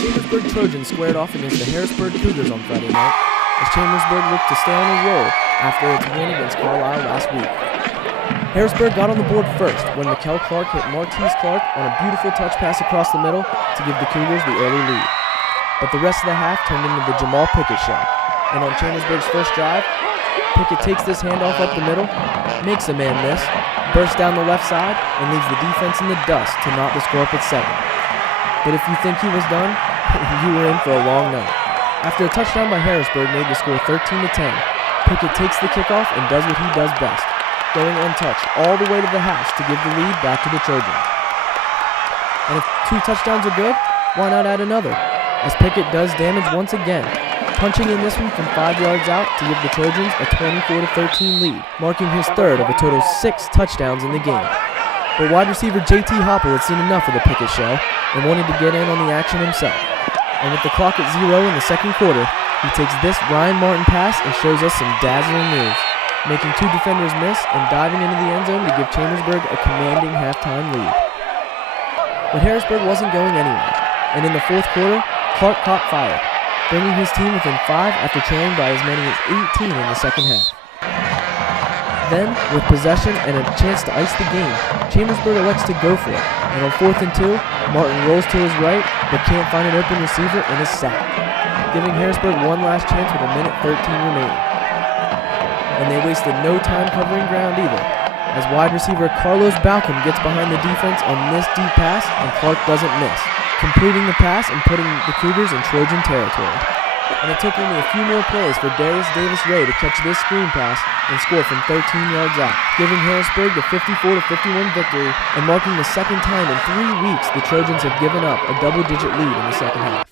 Chambersburg Trojans squared off against the Harrisburg Cougars on Friday night, as Chambersburg looked to stay on a roll after its win against Carlisle last week. Harrisburg got on the board first when Mikel Clark hit Martese Clark on a beautiful touch pass across the middle to give the Cougars the early lead. But the rest of the half turned into the Jamal Pickett show, and on Chambersburg's first drive, Pickett takes this handoff up the middle, makes a man miss, bursts down the left side, and leaves the defense in the dust to knot the score up at 7. But if you think he was done, you were in for a long night. After a touchdown by Harrisburg made the score 13-10, Pickett takes the kickoff and does what he does best, going untouched all the way to the house to give the lead back to the Trojans. And if 2 touchdowns are good, why not add another, as Pickett does damage once again, punching in this one from 5 yards out to give the Trojans a 24-13 lead, marking his third of a total 6 touchdowns in the game. But wide receiver J.T. Hopper had seen enough of the Pickett show and wanted to get in on the action himself. And with the clock at 0 in the second quarter, he takes this Ryan Martin pass and shows us some dazzling moves, making 2 defenders miss and diving into the end zone to give Chambersburg a commanding halftime lead. But Harrisburg wasn't going anywhere, and in the fourth quarter, Clark caught fire, bringing his team within 5 after trailing by as many as 18 in the second half. Then, with possession and a chance to ice the game, Chambersburg elects to go for it, and on 4th and 2, Martin rolls to his right, but can't find an open receiver and is sacked, giving Harrisburg one last chance with 1:13 remaining. And they wasted no time covering ground either, as wide receiver Carlos Balcom gets behind the defense on this deep pass and Clark doesn't miss, completing the pass and putting the Cougars in Trojan territory. And it took only a few more plays for Darius Davis-Ray to catch this screen pass and score from 13 yards out, giving Harrisburg the 54-51 victory and marking the second time in 3 weeks the Trojans have given up a double-digit lead in the second half.